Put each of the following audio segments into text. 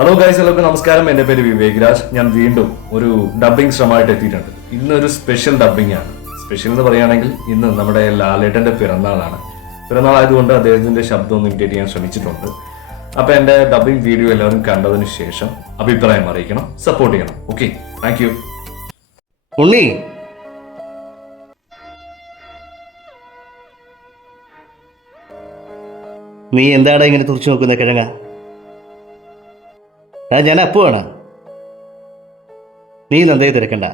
Hello guys, എല്ലാവർക്കും നമസ്കാരം. എൻ്റെ പേര് വിവേക് രാജ്. ഞാൻ വീണ്ടും ഒരു ഡബ്ബിംഗ് ശ്രമമായിട്ട് എത്തിയിട്ടുണ്ട്. ഇന്നൊരു സ്പെഷ്യൽ ഡബ്ബിംഗ് ആണ്. സ്പെഷ്യൽ എന്ന് പറയുകയാണെങ്കിൽ ഇന്ന് നമ്മുടെ ലാലേട്ടൻ്റെ പിറന്നാളാണ്. പിറന്നാളായതുകൊണ്ട് അദ്ദേഹത്തിൻ്റെ ശബ്ദം ഒന്ന് ഇമിറ്റേറ്റ് ചെയ്യാൻ ശ്രമിച്ചിട്ടുണ്ട്. അപ്പോൾ എൻ്റെ ഡബ്ബിംഗ് വീഡിയോ എല്ലാവരും കണ്ടതിന് ശേഷം അഭിപ്രായം അറിയിക്കണം, സപ്പോർട്ട് ചെയ്യണം. Okay, thank you. ഉണ്ണി, നീ എന്താടാ ഇങ്ങനെ തുറച്ചു നോക്കുന്ന കിഴങ്ങ? ഞാൻ അപ്പുവാണ്. നീ നന്ദയെ തിരക്കണ്ട,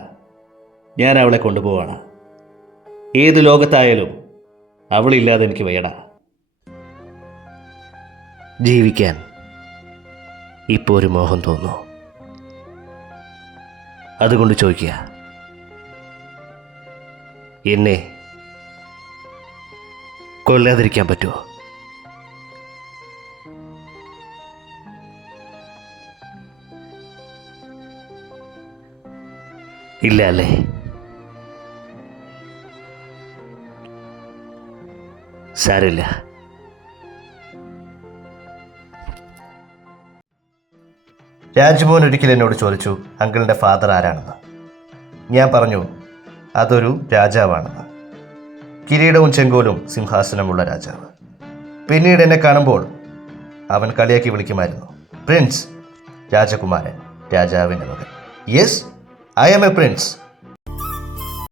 ഞാൻ അവളെ കൊണ്ടുപോവാണ്. ഏത് ലോകത്തായാലും അവളില്ലാതെ എനിക്ക് വയ്യടാ. ജീവിക്കാൻ ഇപ്പോൾ ഒരു മോഹം തോന്നുന്നു. അതുകൊണ്ട് ചോദിക്കുക, എന്നെ കൊല്ലാതിരിക്കാൻ പറ്റുമോ? ഇല്ല അല്ലേ? സാരമില്ല. രാജ്മോഹൻ ഒരിക്കൽ എന്നോട് ചോദിച്ചു അങ്കിളിൻ്റെ ഫാദർ ആരാണെന്ന്. ഞാൻ പറഞ്ഞു അതൊരു രാജാവാണെന്ന്. കിരീടവും ചെങ്കോലും സിംഹാസനമുള്ള രാജാവ്. പിന്നീട് എന്നെ കാണുമ്പോൾ അവൻ കളിയാക്കി വിളിക്കുമായിരുന്നു, പ്രിൻസ്, രാജകുമാരൻ, രാജാവിൻ്റെ മകൻ. Yes, I am a prince.